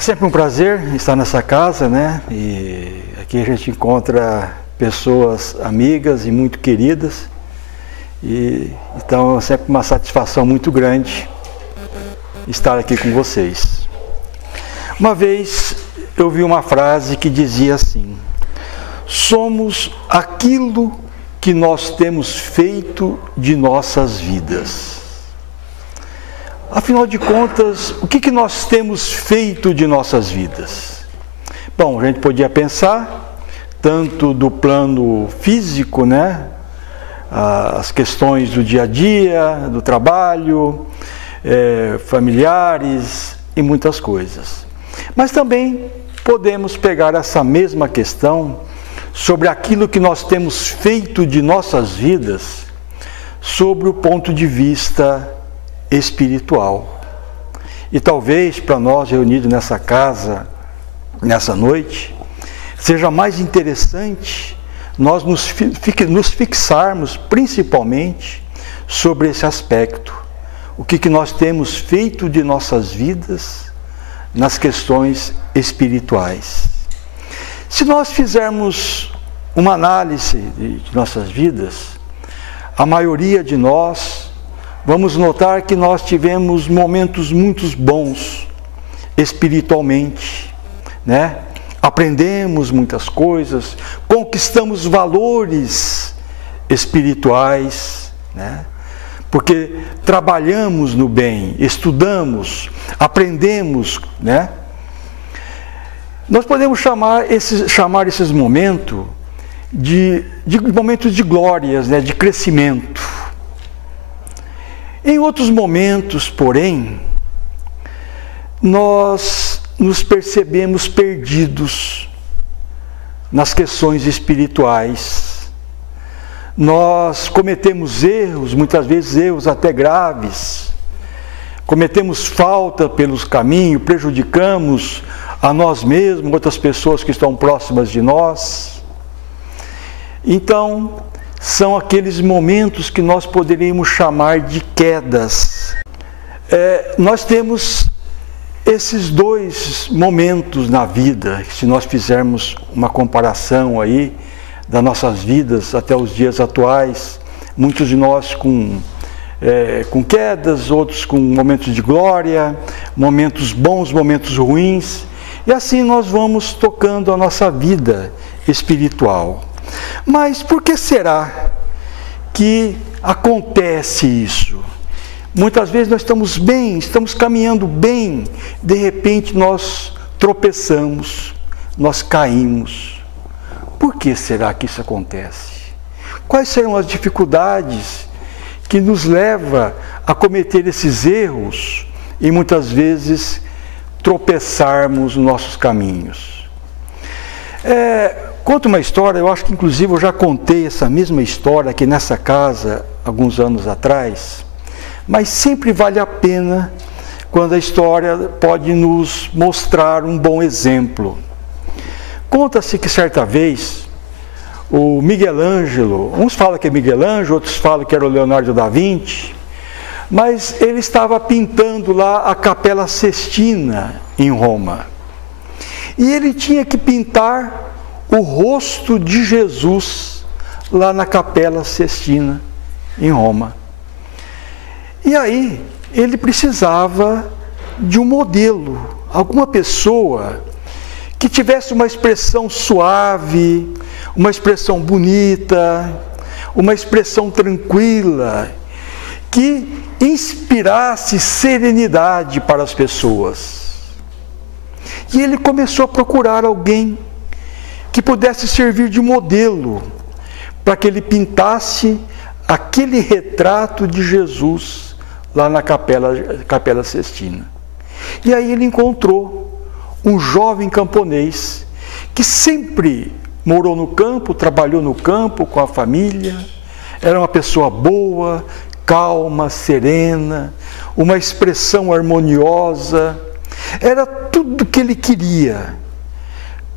sempre um prazer estar nessa casa, né? E aqui a gente encontra pessoas amigas e muito queridas. Então é sempre uma satisfação muito grande estar aqui com vocês. Uma vez eu vi uma frase que dizia assim: somos aquilo que nós temos feito de nossas vidas. Afinal de contas, o que nós temos feito de nossas vidas? Bom, a gente podia pensar tanto do plano físico, né? As questões do dia a dia, do trabalho, familiares e muitas coisas. Mas também podemos pegar essa mesma questão sobre aquilo que nós temos feito de nossas vidas sobre o ponto de vista espiritual. E talvez para nós reunidos nessa casa, nessa noite, seja mais interessante nós nos fixarmos principalmente sobre esse aspecto. O que nós temos feito de nossas vidas nas questões espirituais. Se nós fizermos uma análise de nossas vidas, a maioria de nós vamos notar que nós tivemos momentos muito bons espiritualmente, né? Aprendemos muitas coisas, conquistamos valores espirituais, né? Porque trabalhamos no bem, estudamos, aprendemos, né? Nós podemos chamar esses momentos de momentos de glórias, né? De crescimento. Em outros momentos, porém, nós nos percebemos perdidos nas questões espirituais. Nós cometemos erros, muitas vezes erros até graves. Cometemos falta pelos caminhos, prejudicamos a nós mesmos, outras pessoas que estão próximas de nós. Então, são aqueles momentos que nós poderíamos chamar de quedas. Nós temos esses dois momentos na vida, se nós fizermos uma comparação aí das nossas vidas até os dias atuais, muitos de nós com quedas, outros com momentos de glória, momentos bons, momentos ruins, e assim nós vamos tocando a nossa vida espiritual. Mas por que será que acontece isso? Muitas vezes nós estamos bem, estamos caminhando bem, de repente nós tropeçamos, nós caímos. Por que será que isso acontece? Quais serão as dificuldades que nos levam a cometer esses erros e muitas vezes tropeçarmos nos nossos caminhos? Conto uma história, eu acho que inclusive eu já contei essa mesma história aqui nessa casa alguns anos atrás, mas sempre vale a pena quando a história pode nos mostrar um bom exemplo. Conta-se que certa vez o Miguel Ângelo, uns falam que é Miguel Ângelo, outros falam que era o Leonardo da Vinci, mas ele estava pintando lá a Capela Sistina em Roma. E ele tinha que pintar o rosto de Jesus lá na Capela Sistina em Roma. E aí ele precisava de um modelo, alguma pessoa que tivesse uma expressão suave, uma expressão bonita, uma expressão tranquila, que inspirasse serenidade para as pessoas. E ele começou a procurar alguém que pudesse servir de modelo para que ele pintasse aquele retrato de Jesus lá na Capela Sistina. E aí ele encontrou um jovem camponês que sempre morou no campo, trabalhou no campo com a família, era uma pessoa boa, calma, serena, uma expressão harmoniosa, era tudo que ele queria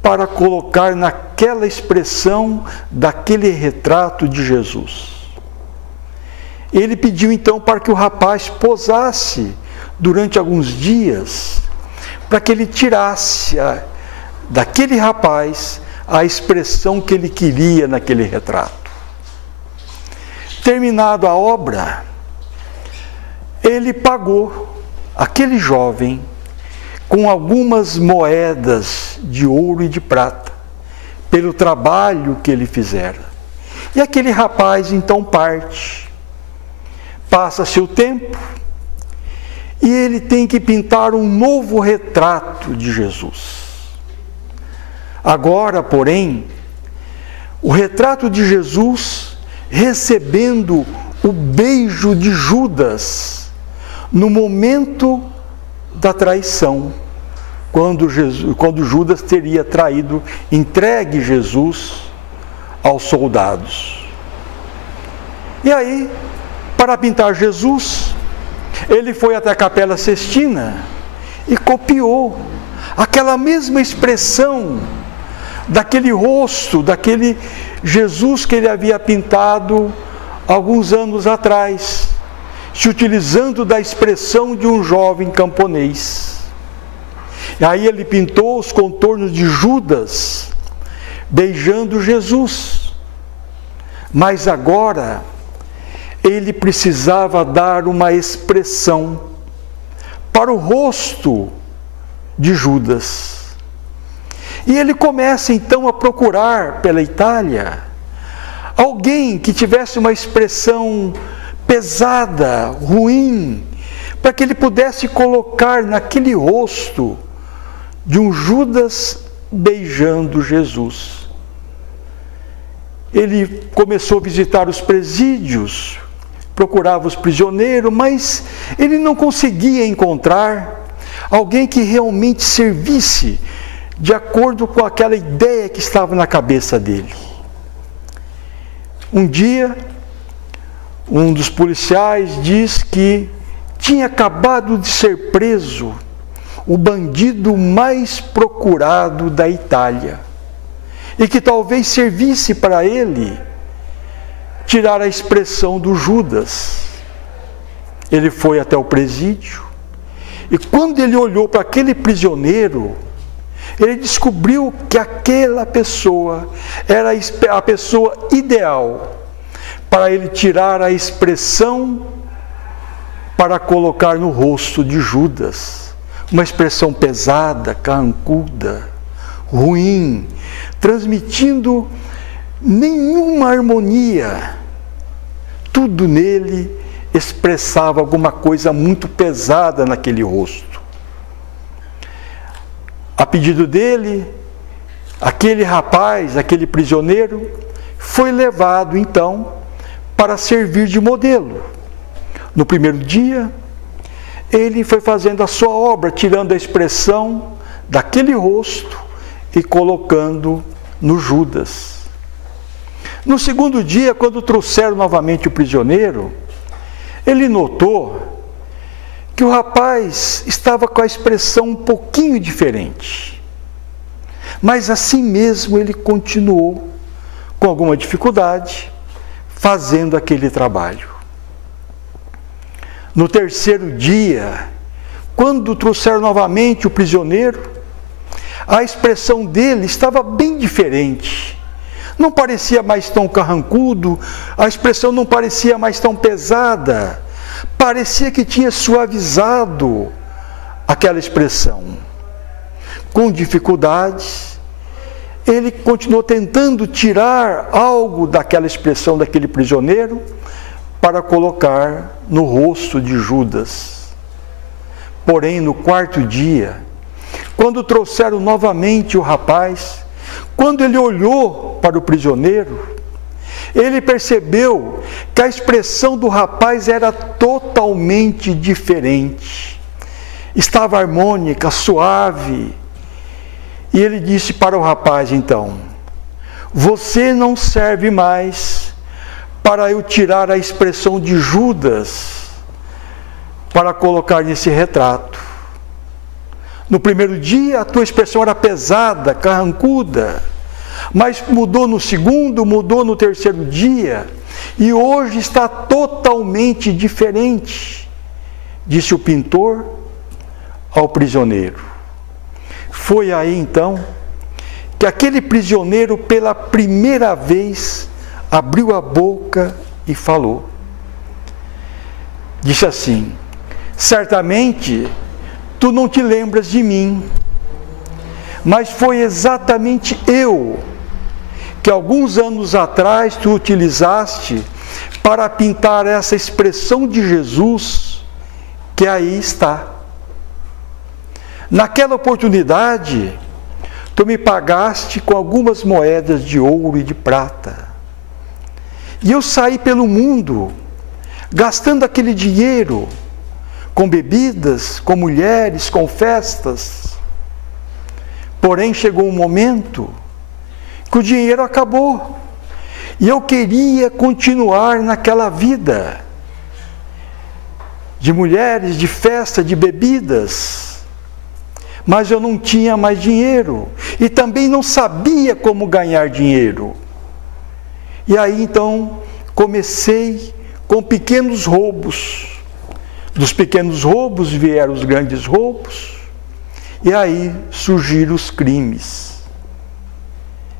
para colocar naquela expressão daquele retrato de Jesus. Ele pediu então para que o rapaz posasse durante alguns dias para que ele tirasse daquele rapaz a expressão que ele queria naquele retrato. Terminada a obra, ele pagou aquele jovem com algumas moedas de ouro e de prata, pelo trabalho que ele fizera. E aquele rapaz então parte. Passa-se o tempo e ele tem que pintar um novo retrato de Jesus. Agora, porém, o retrato de Jesus recebendo o beijo de Judas no momento da traição, quando Judas teria entregue Jesus aos soldados. E aí, para pintar Jesus, ele foi até a Capela Sistina e copiou aquela mesma expressão daquele rosto, daquele Jesus que ele havia pintado alguns anos atrás, se utilizando da expressão de um jovem camponês. E aí ele pintou os contornos de Judas beijando Jesus. Mas agora ele precisava dar uma expressão para o rosto de Judas. E ele começa então a procurar pela Itália alguém que tivesse uma expressão pesada, ruim, para que ele pudesse colocar naquele rosto de um Judas beijando Jesus. Ele começou a visitar os presídios, procurava os prisioneiros, mas ele não conseguia encontrar alguém que realmente servisse de acordo com aquela ideia que estava na cabeça dele. Um dia, um dos policiais diz que tinha acabado de ser preso o bandido mais procurado da Itália, e que talvez servisse para ele tirar a expressão do Judas. Ele foi até o presídio, e quando ele olhou para aquele prisioneiro, ele descobriu que aquela pessoa era a pessoa ideal para ele tirar a expressão para colocar no rosto de Judas. Uma expressão pesada, carrancuda, ruim, transmitindo nenhuma harmonia. Tudo nele expressava alguma coisa muito pesada naquele rosto. A pedido dele, aquele rapaz, aquele prisioneiro, foi levado então para servir de modelo. No primeiro dia, ele foi fazendo a sua obra, tirando a expressão daquele rosto e colocando no Judas. No segundo dia, quando trouxeram novamente o prisioneiro, ele notou que o rapaz estava com a expressão um pouquinho diferente. Mas assim mesmo ele continuou, com alguma dificuldade, fazendo aquele trabalho. No terceiro dia, quando trouxeram novamente o prisioneiro, a expressão dele estava bem diferente. Não parecia mais tão carrancudo, a expressão não parecia mais tão pesada. Parecia que tinha suavizado aquela expressão. Com dificuldades, ele continuou tentando tirar algo daquela expressão daquele prisioneiro para colocar no rosto de Judas. Porém, no quarto dia, quando trouxeram novamente o rapaz, quando ele olhou para o prisioneiro, ele percebeu que a expressão do rapaz era totalmente diferente. Estava harmônica, suave. E ele disse para o rapaz então: você não serve mais para eu tirar a expressão de Judas para colocar nesse retrato. No primeiro dia a tua expressão era pesada, carrancuda, mas mudou no segundo, mudou no terceiro dia, e hoje está totalmente diferente, disse o pintor ao prisioneiro. Foi aí então que aquele prisioneiro pela primeira vez abriu a boca e falou. Disse assim: certamente tu não te lembras de mim, mas foi exatamente eu que alguns anos atrás tu utilizaste para pintar essa expressão de Jesus que aí está. Naquela oportunidade, tu me pagaste com algumas moedas de ouro e de prata. E eu saí pelo mundo, gastando aquele dinheiro com bebidas, com mulheres, com festas. Porém, chegou um momento que o dinheiro acabou. E eu queria continuar naquela vida de mulheres, de festa, de bebidas. Mas eu não tinha mais dinheiro. E também não sabia como ganhar dinheiro. E aí então comecei com pequenos roubos. Dos pequenos roubos vieram os grandes roubos. E aí surgiram os crimes.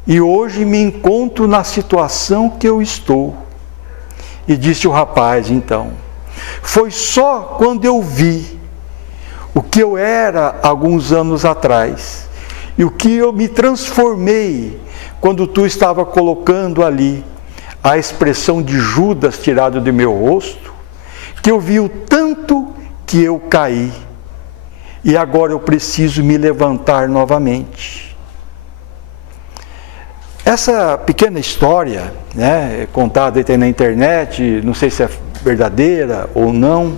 E hoje me encontro na situação que eu estou. E disse o rapaz então: foi só quando eu vi o que eu era alguns anos atrás e o que eu me transformei quando tu estava colocando ali a expressão de Judas tirado do meu rosto, que eu vi o tanto que eu caí e agora eu preciso me levantar novamente. Essa pequena história, né, contada aí na internet, não sei se é verdadeira ou não,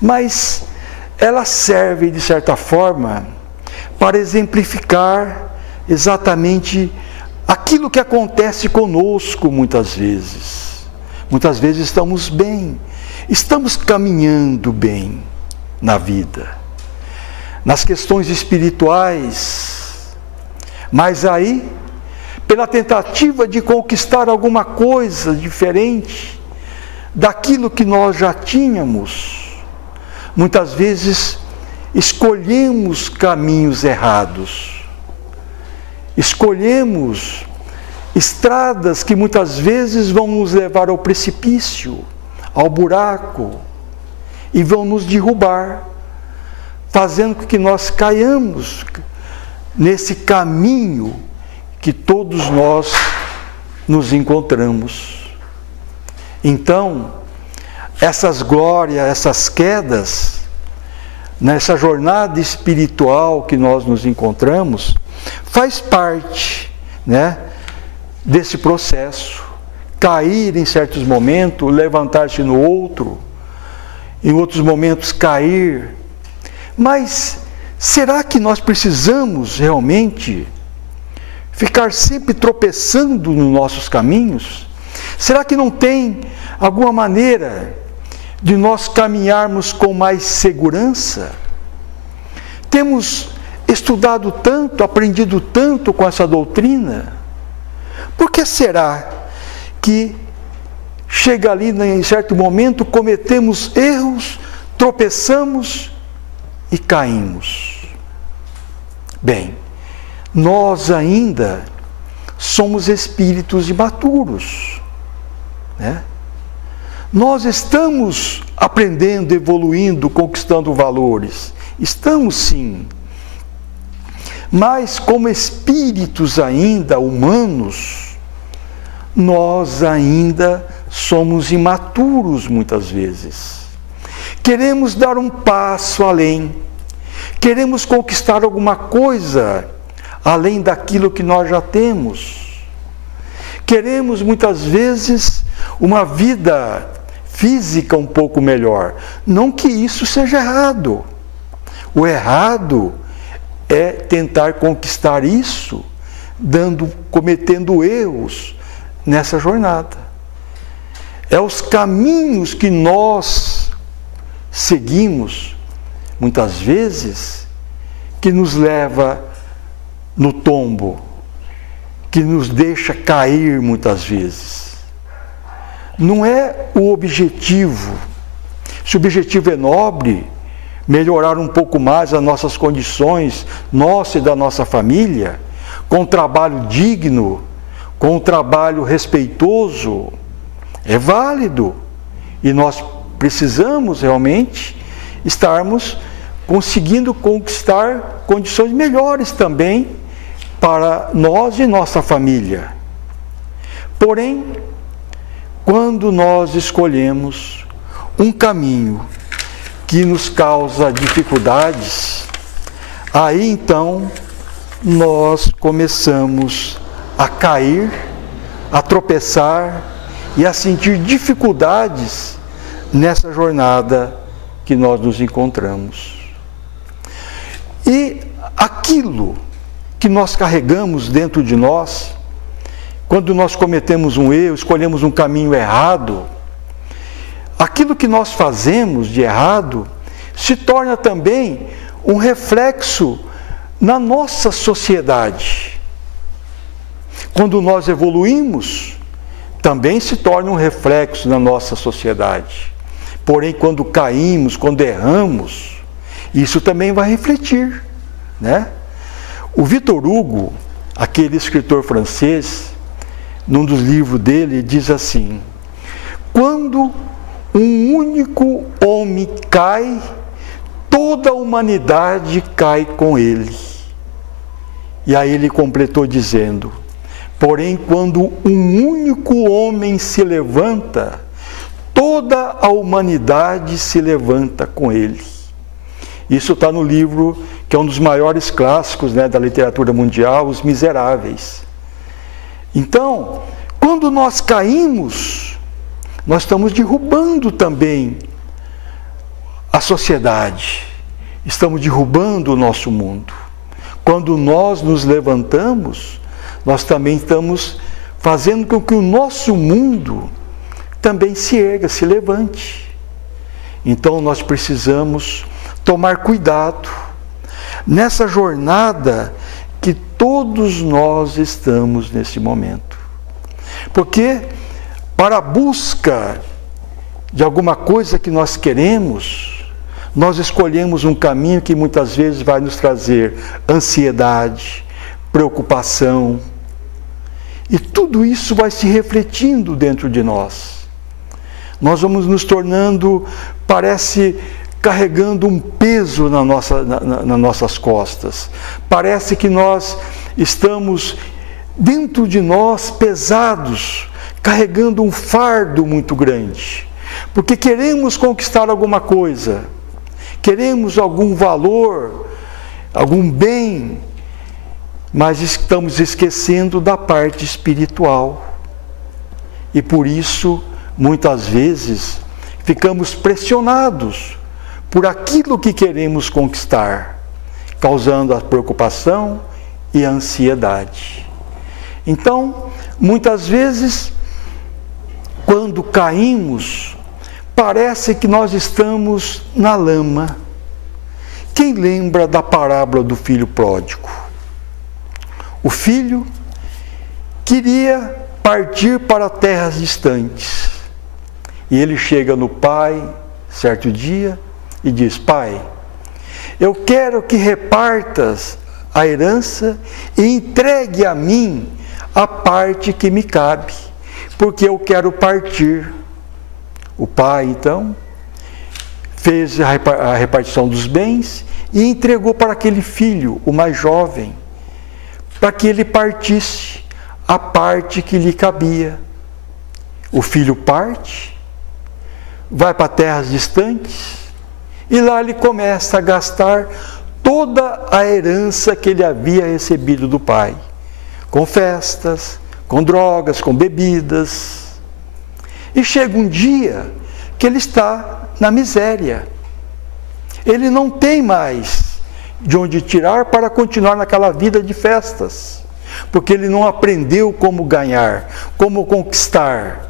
mas ela serve, de certa forma, para exemplificar exatamente aquilo que acontece conosco muitas vezes. Muitas vezes estamos bem, estamos caminhando bem na vida, nas questões espirituais, mas aí, pela tentativa de conquistar alguma coisa diferente daquilo que nós já tínhamos, muitas vezes escolhemos caminhos errados, escolhemos estradas que muitas vezes vão nos levar ao precipício, ao buraco, e vão nos derrubar, fazendo com que nós caiamos nesse caminho que todos nós nos encontramos. Então, essas glórias, essas quedas, nessa jornada espiritual que nós nos encontramos, faz parte, né, desse processo. Cair em certos momentos, levantar-se no outro, em outros momentos cair. Mas será que nós precisamos realmente ficar sempre tropeçando nos nossos caminhos? Será que não tem alguma maneira de nós caminharmos com mais segurança? Temos estudado tanto, aprendido tanto com essa doutrina. Por que será que chega ali em certo momento, cometemos erros, tropeçamos e caímos? Bem, nós ainda somos espíritos imaturos, né? Nós estamos aprendendo, evoluindo, conquistando valores. Estamos sim. Mas como espíritos ainda humanos, nós ainda somos imaturos muitas vezes. Queremos dar um passo além. Queremos conquistar alguma coisa além daquilo que nós já temos. Queremos muitas vezes uma vida física um pouco melhor. Não que isso seja errado. O errado é tentar conquistar isso, cometendo erros nessa jornada. É os caminhos que nós seguimos, muitas vezes, que nos leva no tombo, que nos deixa cair muitas vezes. Não é o objetivo. Se o objetivo é nobre, melhorar um pouco mais as nossas condições, nossa e da nossa família, com um trabalho digno, com um trabalho respeitoso, é válido. E nós precisamos realmente estarmos conseguindo conquistar condições melhores também para nós e nossa família. Porém, quando nós escolhemos um caminho que nos causa dificuldades, aí então nós começamos a cair, a tropeçar e a sentir dificuldades nessa jornada que nós nos encontramos. E aquilo que nós carregamos dentro de nós, quando nós cometemos um erro, escolhemos um caminho errado, aquilo que nós fazemos de errado se torna também um reflexo na nossa sociedade. Quando nós evoluímos, também se torna um reflexo na nossa sociedade. Porém, quando caímos, quando erramos, isso também vai refletir, né? O Victor Hugo, aquele escritor francês, num dos livros dele, diz assim: quando um único homem cai, toda a humanidade cai com ele. E aí ele completou dizendo: porém, quando um único homem se levanta, toda a humanidade se levanta com ele. Isso está no livro que é um dos maiores clássicos, né, da literatura mundial, Os Miseráveis. Então, quando nós caímos, nós estamos derrubando também a sociedade, estamos derrubando o nosso mundo. Quando nós nos levantamos, nós também estamos fazendo com que o nosso mundo também se erga, se levante. Então nós precisamos tomar cuidado nessa jornada que todos nós estamos nesse momento. Porque para a busca de alguma coisa que nós queremos, nós escolhemos um caminho que muitas vezes vai nos trazer ansiedade, preocupação, e tudo isso vai se refletindo dentro de nós. Nós vamos nos tornando, parece, carregando um peso nas nossas costas. Parece que nós estamos dentro de nós pesados, carregando um fardo muito grande. Porque queremos conquistar alguma coisa, queremos algum valor, algum bem, mas estamos esquecendo da parte espiritual. E por isso, muitas vezes, ficamos pressionados por aquilo que queremos conquistar, causando a preocupação e a ansiedade. Então, muitas vezes, quando caímos, parece que nós estamos na lama. Quem lembra da parábola do filho pródigo? O filho queria partir para terras distantes. E ele chega no pai, certo dia, e diz: pai, eu quero que repartas a herança e entregue a mim a parte que me cabe, porque eu quero partir. O pai, então, fez a repartição dos bens e entregou para aquele filho, o mais jovem, para que ele partisse a parte que lhe cabia. O filho parte, vai para terras distantes, e lá ele começa a gastar toda a herança que ele havia recebido do pai, com festas, com drogas, com bebidas. E chega um dia que ele está na miséria. Ele não tem mais de onde tirar para continuar naquela vida de festas, porque ele não aprendeu como ganhar, como conquistar.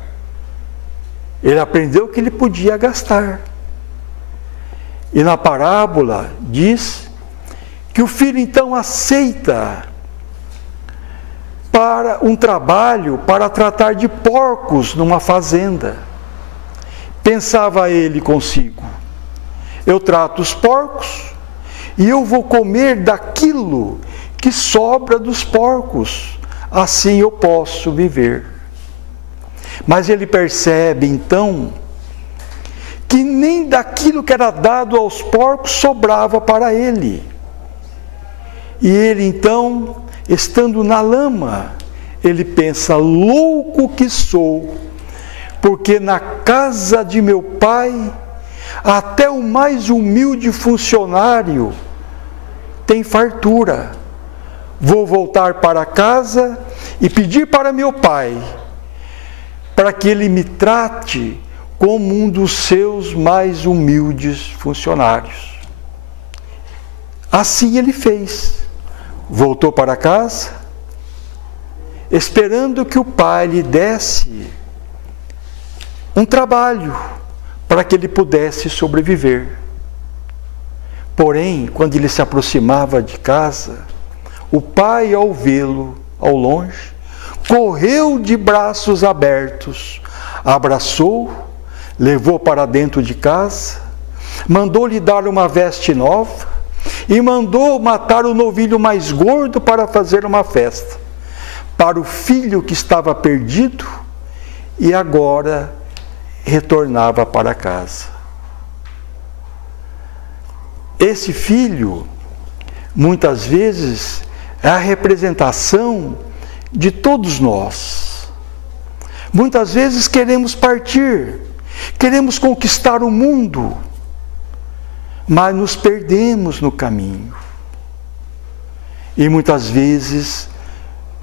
Ele aprendeu que ele podia gastar. E na parábola diz que o filho então aceita para um trabalho para tratar de porcos numa fazenda. Pensava ele consigo: eu trato os porcos e eu vou comer daquilo que sobra dos porcos, assim eu posso viver. Mas ele percebe então que nem daquilo que era dado aos porcos sobrava para ele. E ele então, estando na lama, ele pensa: louco que sou, porque na casa de meu pai, até o mais humilde funcionário tem fartura. Vou voltar para casa e pedir para meu pai, para que ele me trate como um dos seus mais humildes funcionários. Assim ele fez. Voltou para casa, esperando que o pai lhe desse um trabalho para que ele pudesse sobreviver. Porém, quando ele se aproximava de casa, o pai, ao vê-lo ao longe, correu de braços abertos, abraçou, levou para dentro de casa, mandou-lhe dar uma veste nova e mandou matar o novilho mais gordo para fazer uma festa para o filho que estava perdido e agora retornava para casa. Esse filho, muitas vezes, é a representação de todos nós. Muitas vezes queremos partir, queremos conquistar o mundo, mas nos perdemos no caminho. E muitas vezes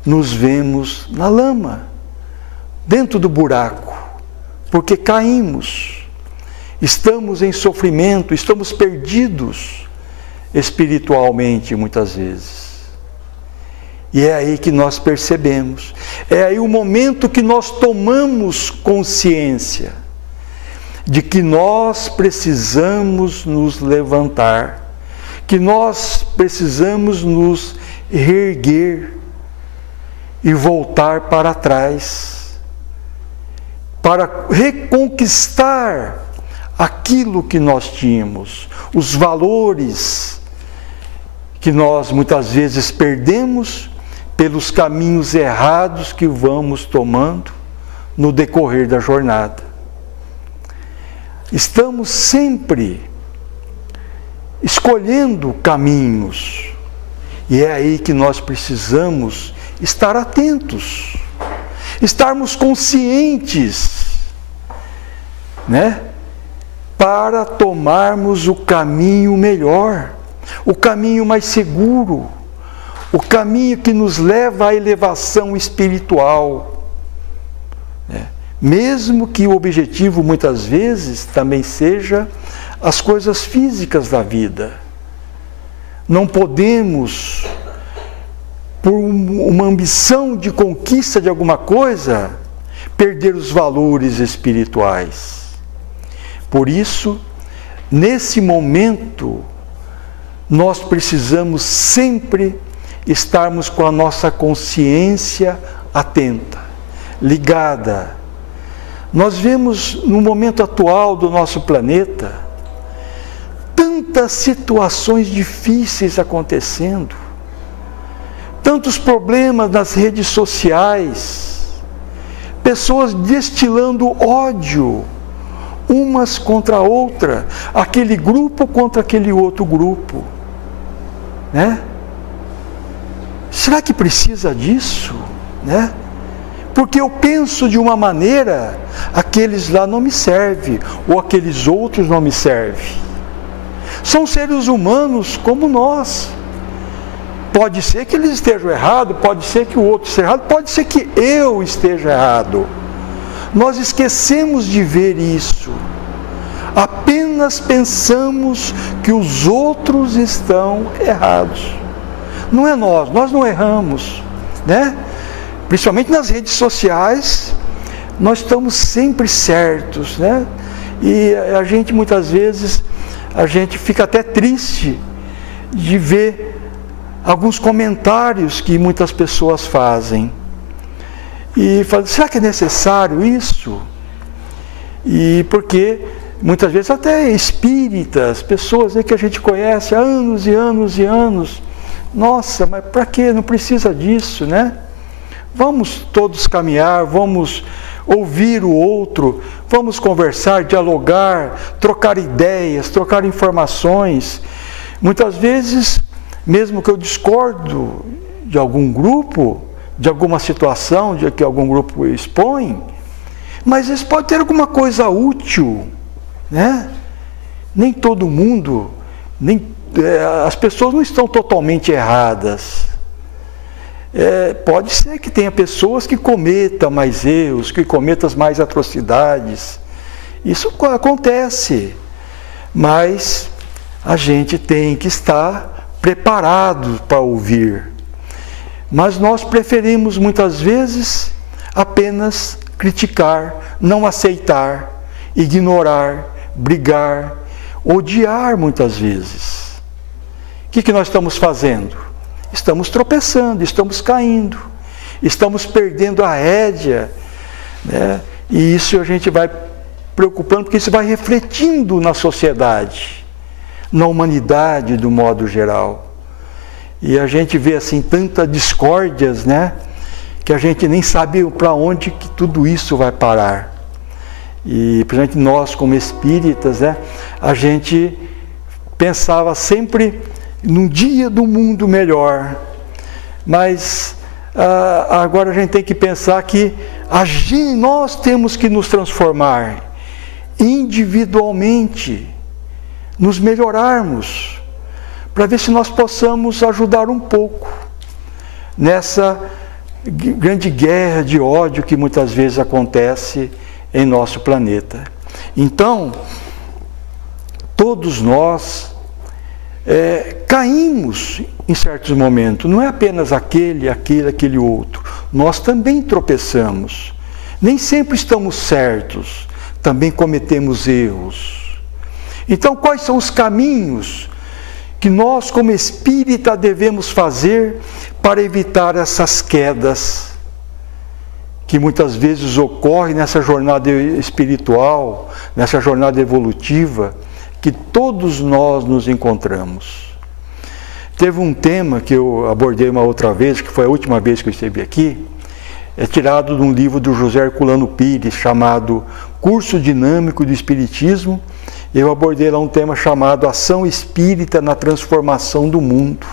nos vemos na lama, dentro do buraco, porque caímos, estamos em sofrimento, estamos perdidos espiritualmente muitas vezes. E é aí que nós percebemos, é aí o momento que nós tomamos consciência de que nós precisamos nos levantar, que nós precisamos nos reerguer e voltar para trás, para reconquistar aquilo que nós tínhamos, os valores que nós muitas vezes perdemos pelos caminhos errados que vamos tomando no decorrer da jornada. Estamos sempre escolhendo caminhos, e é aí que nós precisamos estar atentos, estarmos conscientes, né? Para tomarmos o caminho melhor, o caminho mais seguro, o caminho que nos leva à elevação espiritual, né? Mesmo que o objetivo muitas vezes também seja as coisas físicas da vida. Não podemos, por uma ambição de conquista de alguma coisa, perder os valores espirituais. Por isso, nesse momento, nós precisamos sempre estarmos com a nossa consciência atenta, ligada. Nós vemos no momento atual do nosso planeta tantas situações difíceis acontecendo, tantos problemas nas redes sociais, pessoas destilando ódio umas contra a outra, aquele grupo contra aquele outro grupo, né? Será que precisa disso, né? Porque eu penso de uma maneira, aqueles lá não me servem, ou aqueles outros não me servem. São seres humanos como nós. Pode ser que eles estejam errados, pode ser que o outro esteja errado, pode ser que eu esteja errado. Nós esquecemos de ver isso. Apenas pensamos que os outros estão errados. Não é nós não erramos, né? Principalmente nas redes sociais, nós estamos sempre certos, né? E a gente muitas vezes, a gente fica até triste de ver alguns comentários que muitas pessoas fazem. E fala, será que é necessário isso? E porque muitas vezes até espíritas, pessoas aí que a gente conhece há anos e anos e anos. Nossa, mas para quê? Não precisa disso, né? Vamos todos caminhar, vamos ouvir o outro, vamos conversar, dialogar, trocar ideias, trocar informações. Muitas vezes, mesmo que eu discordo de algum grupo, de alguma situação de que algum grupo expõe, mas eles podem ter alguma coisa útil, né? Nem todo mundo, as pessoas não estão totalmente erradas. Pode ser que tenha pessoas que cometam mais erros, que cometam mais atrocidades. Isso acontece, mas a gente tem que estar preparado para ouvir. Mas nós preferimos muitas vezes apenas criticar, não aceitar, ignorar, brigar, odiar muitas vezes. O que nós estamos fazendo? Estamos tropeçando, estamos caindo, estamos perdendo a rédea, né? E isso a gente vai preocupando, porque isso vai refletindo na sociedade, na humanidade do modo geral. E a gente vê assim tantas discórdias, né? Que a gente nem sabe para onde que tudo isso vai parar. E, principalmente nós, como espíritas, né? A gente pensava sempre num dia do mundo melhor. Mas agora a gente tem que pensar que nós temos que nos transformar individualmente, nos melhorarmos, para ver se nós possamos ajudar um pouco nessa grande guerra de ódio que muitas vezes acontece em nosso planeta. Então, todos nós caímos em certos momentos, não é apenas aquele outro, nós também tropeçamos, nem sempre estamos certos, também cometemos erros. Então, quais são os caminhos que nós, como espírita, devemos fazer para evitar essas quedas que muitas vezes ocorrem nessa jornada espiritual, nessa jornada evolutiva, que todos nós nos encontramos? Teve um tema que eu abordei uma outra vez, que foi a última vez que eu esteve aqui, tirado de um livro do José Herculano Pires, chamado Curso Dinâmico do Espiritismo. Eu abordei lá um tema chamado Ação Espírita na Transformação do Mundo.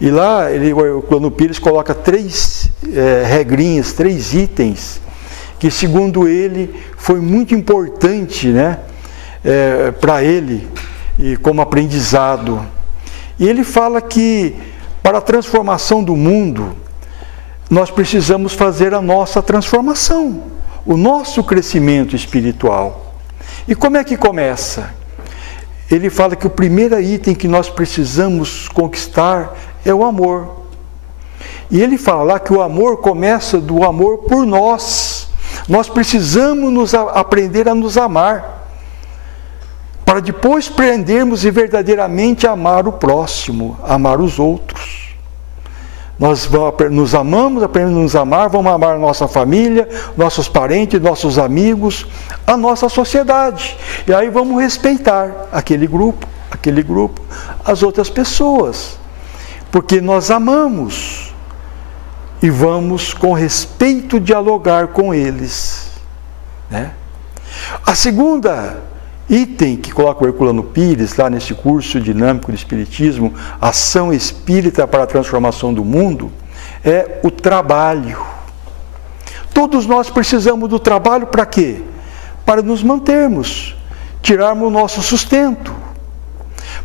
E lá, o Herculano Pires coloca 3 regrinhas, 3 itens, que segundo ele foi muito importante, né, para ele, e como aprendizado. E ele fala que para a transformação do mundo, nós precisamos fazer a nossa transformação, o nosso crescimento espiritual. E como é que começa? Ele fala que o primeiro item que nós precisamos conquistar é o amor. E ele fala que o amor começa do amor por nós. Nós precisamos aprender a nos amar, para depois aprendermos e verdadeiramente amar o próximo, amar os outros. Nós nos amamos, aprendemos a nos amar, vamos amar a nossa família, nossos parentes, nossos amigos, a nossa sociedade. E aí vamos respeitar aquele grupo, as outras pessoas. Porque nós amamos e vamos com respeito dialogar com eles, né? A segunda item que coloca o Herculano Pires, lá nesse curso dinâmico de Espiritismo, Ação Espírita para a Transformação do Mundo, é o trabalho. Todos nós precisamos do trabalho para quê? Para nos mantermos, tirarmos o nosso sustento.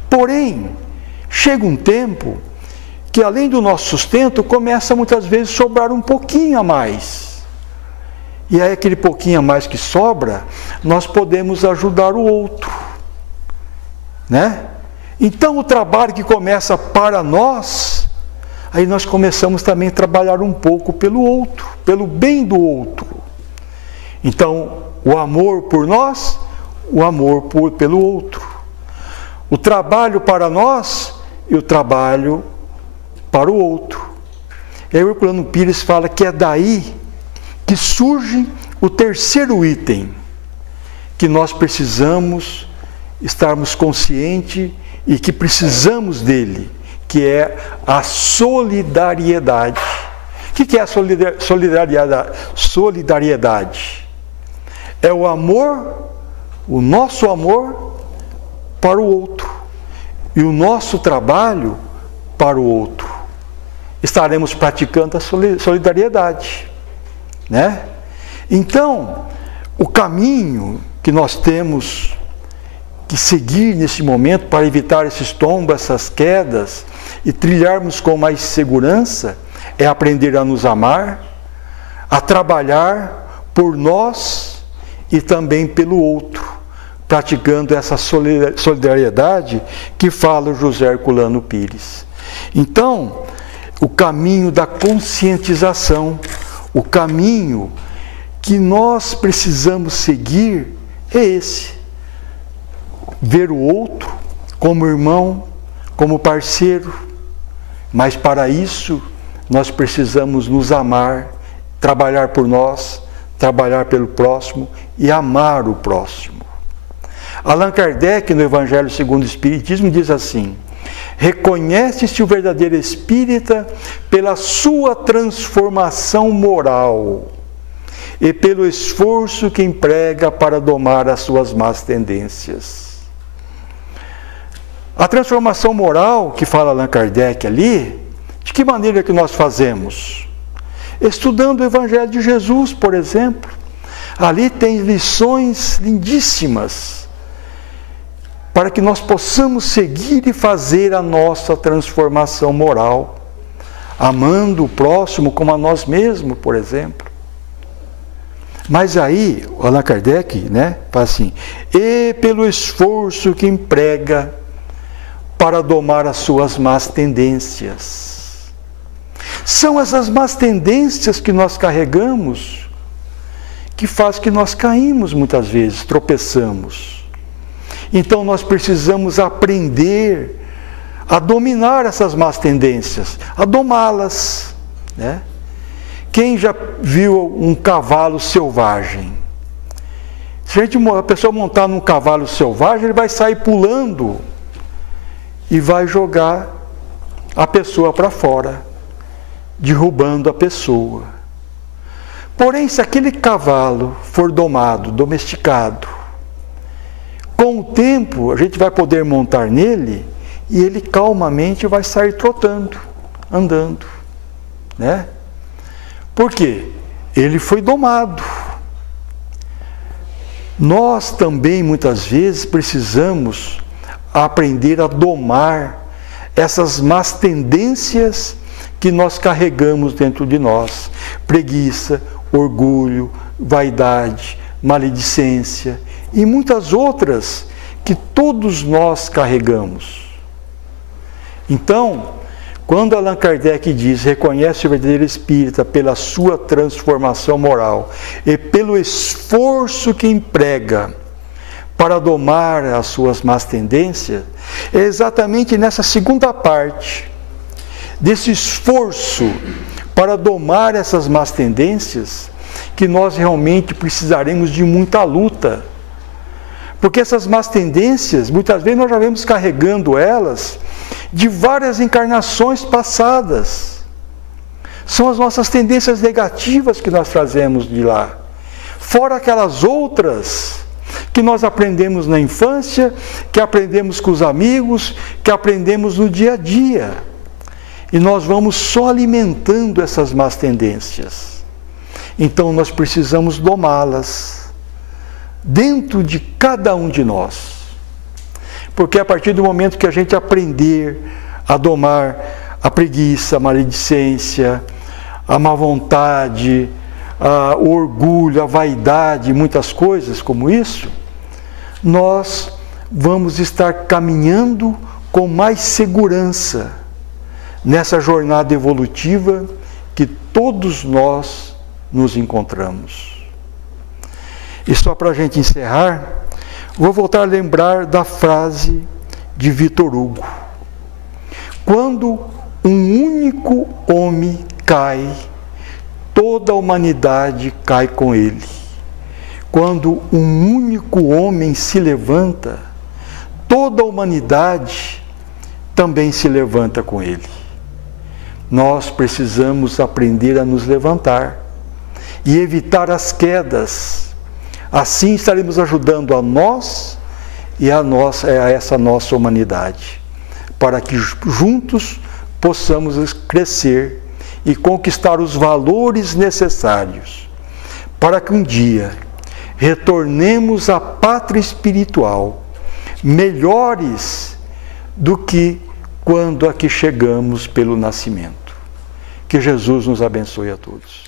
Porém, chega um tempo que além do nosso sustento, começa muitas vezes a sobrar um pouquinho a mais. E aí aquele pouquinho a mais que sobra, nós podemos ajudar o outro, né? Então o trabalho que começa para nós, aí nós começamos também a trabalhar um pouco pelo outro, pelo bem do outro. Então o amor por nós, o amor pelo outro. O trabalho para nós e o trabalho para o outro. E aí o Herculano Pires fala que é daí que surge o terceiro item, que nós precisamos estarmos conscientes e que precisamos dele, que é a solidariedade. O que é a solidariedade? É o amor, o nosso amor para o outro e o nosso trabalho para o outro. Estaremos praticando a solidariedade, né? Então, o caminho que nós temos que seguir nesse momento para evitar esses tombos, essas quedas e trilharmos com mais segurança é aprender a nos amar, a trabalhar por nós e também pelo outro, praticando essa solidariedade que fala o José Herculano Pires. Então, o caminho da conscientização, o caminho que nós precisamos seguir é esse: ver o outro como irmão, como parceiro, mas para isso nós precisamos nos amar, trabalhar por nós, trabalhar pelo próximo e amar o próximo. Allan Kardec, no Evangelho segundo o Espiritismo, diz assim: reconhece-se o verdadeiro espírita pela sua transformação moral e pelo esforço que emprega para domar as suas más tendências. A transformação moral que fala Allan Kardec ali, de que maneira que nós fazemos? Estudando o Evangelho de Jesus, por exemplo. Ali tem lições lindíssimas para que nós possamos seguir e fazer a nossa transformação moral, amando o próximo como a nós mesmos, por exemplo. Mas aí, Allan Kardec, né, fala assim: e pelo esforço que emprega para domar as suas más tendências. São essas más tendências que nós carregamos que faz que nós caímos muitas vezes, tropeçamos. Então nós precisamos aprender a dominar essas más tendências, a domá-las, né? Quem já viu um cavalo selvagem? Se a pessoa montar num cavalo selvagem, ele vai sair pulando e vai jogar a pessoa para fora, derrubando a pessoa. Porém, se aquele cavalo for domado, domesticado, com o tempo a gente vai poder montar nele e ele calmamente vai sair trotando, andando, né? Por quê? Ele foi domado. Nós também muitas vezes precisamos aprender a domar essas más tendências que nós carregamos dentro de nós: preguiça, orgulho, vaidade, maledicência e muitas outras que todos nós carregamos. Então, quando Allan Kardec diz: reconhece o verdadeiro espírita pela sua transformação moral e pelo esforço que emprega para domar as suas más tendências, é exatamente nessa segunda parte, desse esforço para domar essas más tendências, que nós realmente precisaremos de muita luta. Porque essas más tendências, muitas vezes nós já vemos carregando elas de várias encarnações passadas. São as nossas tendências negativas que nós trazemos de lá. Fora aquelas outras que nós aprendemos na infância, que aprendemos com os amigos, que aprendemos no dia a dia. E nós vamos só alimentando essas más tendências. Então nós precisamos domá-las dentro de cada um de nós. Porque a partir do momento que a gente aprender a domar a preguiça, a maledicência, a má vontade, o orgulho, a vaidade, muitas coisas como isso, nós vamos estar caminhando com mais segurança nessa jornada evolutiva que todos nós nos encontramos. E só para a gente encerrar, vou voltar a lembrar da frase de Victor Hugo: quando um único homem cai, toda a humanidade cai com ele. quando um único homem se levanta, toda a humanidade também se levanta com ele. Nós precisamos aprender a nos levantar e evitar as quedas. Assim estaremos ajudando a nós e a essa nossa humanidade, para que juntos possamos crescer e conquistar os valores necessários, para que um dia retornemos à pátria espiritual melhores do que quando aqui chegamos pelo nascimento. Que Jesus nos abençoe a todos.